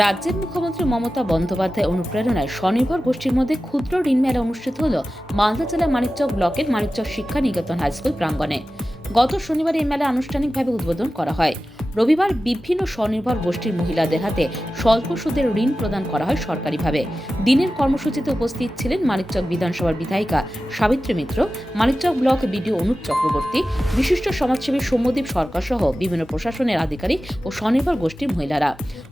রাজ্যের মুখ্যমন্ত্রী মমতা বন্দ্যোপাধ্যায় অনুপ্রেরণায় স্বনির্ভর গোষ্ঠীর মধ্যে ক্ষুদ্র ঋণ মেলা অনুষ্ঠিত হল মালদা জেলার মানিকচক ব্লকের মানিকচক শিক্ষা নিকেতন হাইস্কুল প্রাঙ্গণে। গত শনিবার এই মেলা আনুষ্ঠানিকভাবে উদ্বোধন করা হয়। রবিবার বিভিন্ন স্বনির্ভর গোষ্ঠীর মহিলাদের হাতে স্বল্প সুদের ঋণ প্রদান করা হয় সরকারিভাবে। দিনের কর্মসূচিতে উপস্থিত ছিলেন মানিকচক বিধানসভার বিধায়িকা সাবিত্রী মিত্র, মানিকচক ব্লক বিডিও অনুপ চক্রবর্তী, বিশিষ্ট সমাজসেবী সৌম্যদীপ সরকার সহ বিভিন্ন প্রশাসনের আধিকারিক ও স্বনির্ভর গোষ্ঠীর মহিলারা।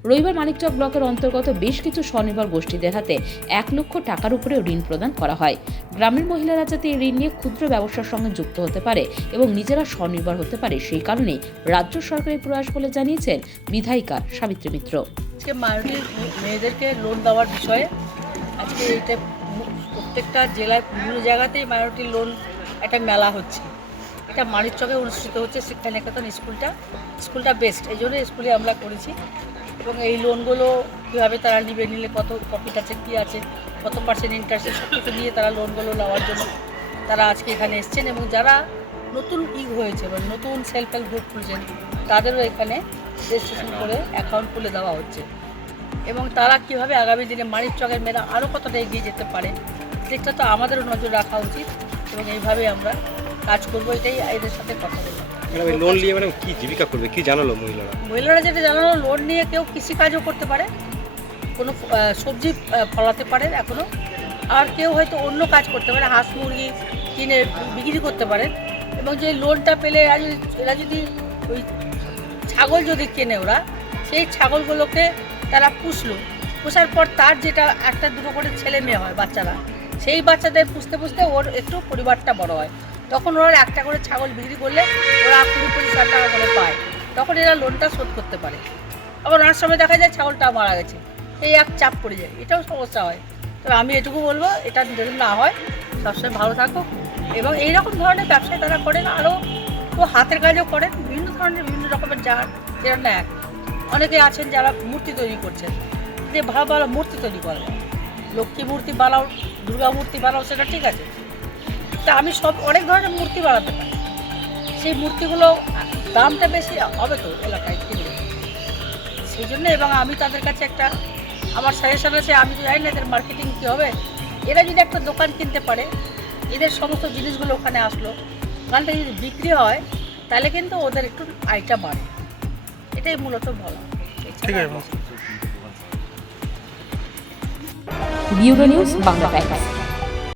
রবিবার মানিকচক ব্লকের অন্তর্গত বেশ কিছু স্বনির্ভর গোষ্ঠীদের হাতে 1 লক্ষ টাকার উপরেও ঋণ প্রদান করা হয়। গ্রামের মহিলারা যাতে এই ঋণ নিয়ে ক্ষুদ্র ব্যবসার সঙ্গে যুক্ত হতে পারে এবং নিজেরা স্বনির্ভর হতে পারে, সেই কারণে রাজ্য সরকারের প্রয়াস বলে জানিয়েছেন বিধায়িকা সাবিত্রী মিত্র। আজকে মাইনরিটি মেয়েদেরকে লোন দেওয়ার বিষয়ে আজকে এটা প্রত্যেকটা জেলায় বিভিন্ন জায়গাতেই মাইনরিটি লোন একটা মেলা হচ্ছে। এটা মানিকচকে অনুষ্ঠিত হচ্ছে শিক্ষা নিকেতন স্কুলটা বেস্ট, এই জন্য স্কুলে আমরা করেছি। এবং এই লোনগুলো কীভাবে তারা নিলে কত প্রফিট আছে, কী আছে, কত পার্সেন্ট ইন্টারেস্ট, সব কিছু নিয়ে তারা লোনগুলো নেওয়ার জন্য তারা আজকে এখানে এসছেন। এবং যারা নতুন হয়েছে বা নতুন সেলফ হেল্প গ্রুপ খুলেছেন তাদেরও এখানে রেজিস্ট্রেশন করে অ্যাকাউন্ট খুলে দেওয়া হচ্ছে। এবং তারা কীভাবে আগামী দিনে মানিকচকের মেয়েরা আরও কতটা এগিয়ে যেতে পারে সেটা তো আমাদেরও নজর রাখা উচিত। এবং এইভাবে আমরা কাজ করবো, এটাই এদের সাথে কথা বললাম। লোন নিয়ে ম্যাডাম কি জীবিকা করবে, কি জানালো মহিলারা? যেটা জানালো, লোন নিয়ে কেউ কৃষিকাজও করতে পারে, কোনো সবজি ফলাতে পারে এখনও, আর কেউ হয়তো অন্য কাজ করতে পারে, হাঁস মুরগি কিনে বিক্রি করতে পারে। এবং যে লোনটা পেলে এরা যদি ওই ছাগল যদি কেনে, ওরা সেই ছাগলগুলোকে তারা পোষার পর তার যেটা 1-2 করে ছেলে মেয়ে হয় বাচ্চারা, সেই বাচ্চাদের পুষতে পুষতে ওর একটু পরিবারটা বড় হয়। তখন ওরা 1টা করে ছাগল বিক্রি করলে ওরা 20-25 টাকা করে পায়, তখন এরা লোনটা শোধ করতে পারে। আবার অনেক সময় দেখা যায় ছাগলটা মারা গেছে, সেই এক চাপ পড়ে যায়, এটাও সমস্যা হয়। তবে আমি এটুকু বলবো, এটা যদি না হয় সবসময় ভালো থাকুক। এবং এইরকম ধরনের ব্যবসায় তারা করেন, আরও তো হাতের কাজও করেন, বিভিন্ন রকমের যেটা না এক অনেকে আছেন যারা মূর্তি তৈরি করছেন, যে ভালো ভালো মূর্তি তৈরি করে, লক্ষ্মী মূর্তি বানাও, দুর্গা মূর্তি বানাও, সেটা ঠিক আছে। তা আমি অনেক ধরনের মূর্তি বানাতে পারি, সেই মূর্তিগুলো দামটা বেশি হবে তো এলাকায় কিনলে, সেই জন্য। এবং আমি তাদের কাছে একটা আমার সাজেশন আছে, আমি তো জানি না এদের মার্কেটিং কী হবে। এরা যদি একটা দোকান কিনতে পারে, এদের সমস্ত জিনিসগুলো ওখানে আসলো, ওখানটা যদি বিক্রি হয় তাহলে কিন্তু ওদের একটু আয়টা বাড়ে, এটাই মূলত বলা। Bureau news Bangla Times.